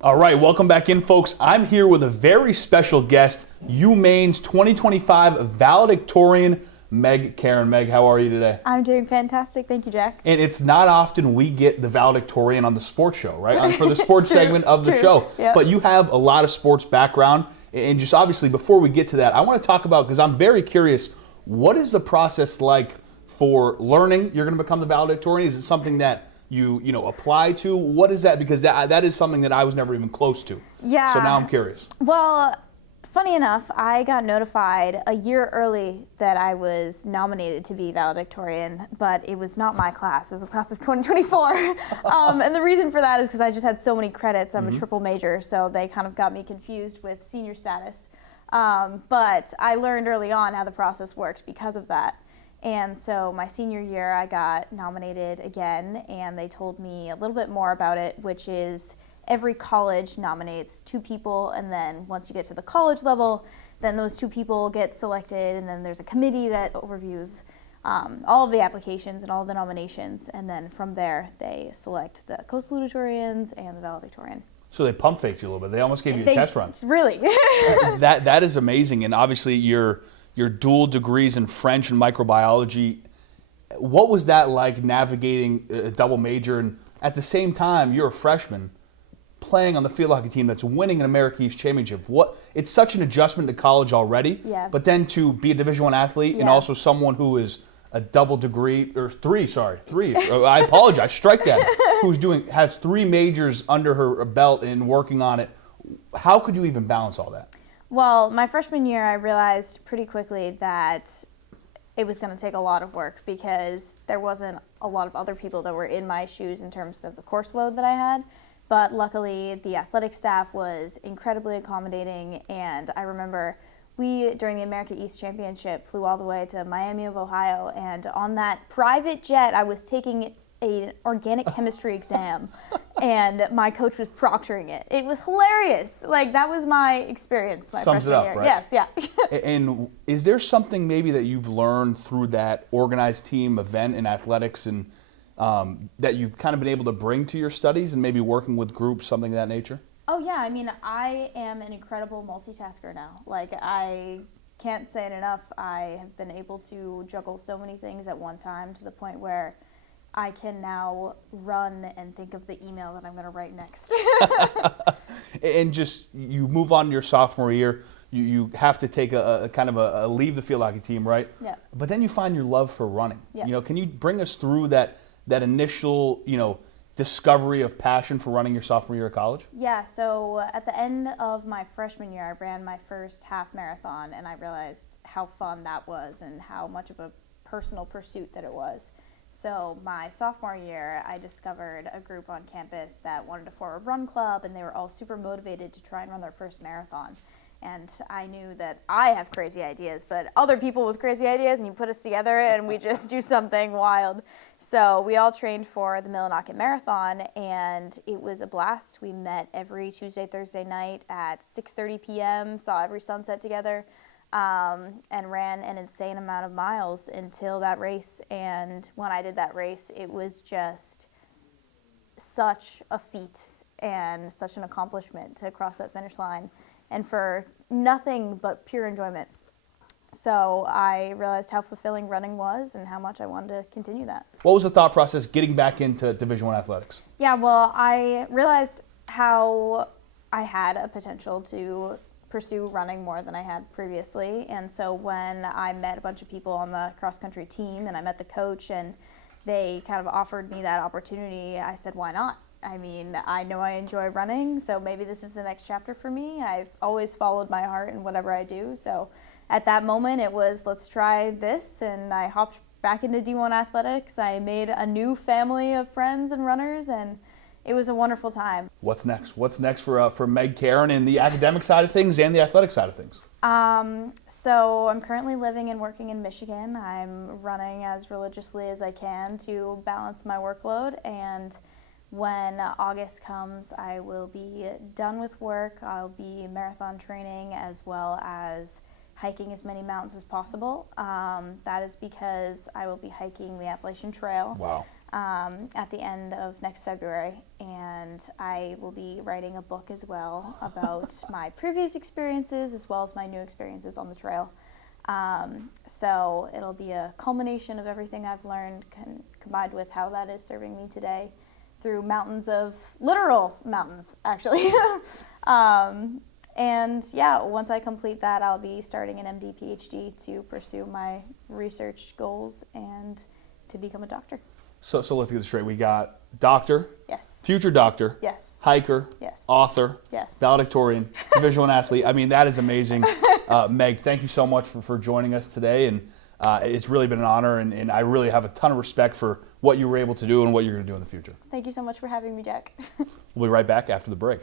All right, welcome back in, folks. I'm here with a very special guest, UMaine's 2025 Valedictorian, Meaghan Caron. Meg, how are you today? I'm doing fantastic. Thank you, Jack. And it's not often we get the valedictorian on the sports show, right? For the sports segment of the show. Yep. But you have a lot of sports background. And just obviously, before we get to that, I want to talk about, because I'm very curious, what is the process like for learning you're going to become the valedictorian? Is it something that you apply to? What is that? Because that is something that I was never even close to. Yeah. So now I'm curious. Well, funny enough, I got notified a year early that I was nominated to be valedictorian, but it was not my class. It was the class of 2024. And the reason for that is because I just had so many credits. I'm a triple major, so they kind of got me confused with senior status. But I learned early on how the process worked because of that. And so my senior year, I got nominated again, and they told me a little bit more about it, which is every college nominates 2 people, and then once you get to the college level, then those 2 people get selected, and then there's a committee that overviews all of the applications and all of the nominations, and then from there, they select the co-salutatorians and the valedictorian. So they pump faked you a little bit. They almost gave you a test run. Really. That is amazing, and obviously your dual degrees in French and microbiology. What was that like navigating a double major, and at the same time you're a freshman playing on the field hockey team that's winning an America East championship? It's such an adjustment to college already, but then to be a Division I athlete and also someone who is a double degree, or three, I apologize, strike that, has 3 majors under her belt and working on it. How could you even balance all that? Well, my freshman year, I realized pretty quickly that it was going to take a lot of work because there wasn't a lot of other people that were in my shoes in terms of the course load that I had. But luckily, the athletic staff was incredibly accommodating, and I remember we, during the America East Championship, flew all the way to Miami of Ohio, and on that private jet, I was taking an organic chemistry exam, and my coach was proctoring it. It was hilarious. Like, that was my experience my Sums freshman it up, year. right? Yes, yeah. And is there something maybe that you've learned through that organized team event in athletics, and that you've kind of been able to bring to your studies and maybe working with groups, something of that nature? Oh, yeah. I mean, I am an incredible multitasker now. Like, I can't say it enough. I have been able to juggle so many things at one time to the point where I can now run and think of the email that I'm going to write next. And just, you move on to your sophomore year, you have to take a kind of a leave the field hockey team, right? Yeah. But then you find your love for running. Yeah. Can you bring us through that initial, discovery of passion for running your sophomore year of college? Yeah, so at the end of my freshman year, I ran my first half marathon, and I realized how fun that was and how much of a personal pursuit that it was. So my sophomore year, I discovered a group on campus that wanted to form a run club, and they were all super motivated to try and run their first marathon. And I knew that I have crazy ideas, but other people with crazy ideas, and you put us together and we just do something wild. So we all trained for the Millinocket Marathon, and it was a blast. We met every Tuesday, Thursday night at 6:30 p.m., saw every sunset together, and ran an insane amount of miles until that race. And when I did that race, it was just such a feat and such an accomplishment to cross that finish line, and for nothing but pure enjoyment. So I realized how fulfilling running was and how much I wanted to continue that. What was the thought process getting back into Division I athletics? Yeah, well, I realized how I had a potential to pursue running more than I had previously. And so when I met a bunch of people on the cross-country team and I met the coach and they kind of offered me that opportunity, I said, why not? I mean, I know I enjoy running, so maybe this is the next chapter for me. I've always followed my heart in whatever I do. So at that moment, it was, let's try this, and I hopped back into D1 athletics. I made a new family of friends and runners, and it was a wonderful time. What's next? What's next for Meaghan Caron in the academic side of things and the athletic side of things? So I'm currently living and working in Michigan. I'm running as religiously as I can to balance my workload, and when August comes, I will be done with work. I'll be marathon training as well as hiking as many mountains as possible. That is because I will be hiking the Appalachian Trail. Wow. At the end of next February, and I will be writing a book as well about my previous experiences as well as my new experiences on the trail. So it'll be a culmination of everything I've learned combined with how that is serving me today through literal mountains, actually. And yeah, once I complete that, I'll be starting an MD PhD to pursue my research goals and to become a doctor. So let's get this straight. We got doctor, Yes. future doctor, Yes. hiker, Yes. author, Yes. valedictorian, Division I athlete. I mean, that is amazing. Meg, thank you so much for joining us today. And it's really been an honor. And I really have a ton of respect for what you were able to do and what you're going to do in the future. Thank you so much for having me, Jack. We'll be right back after the break.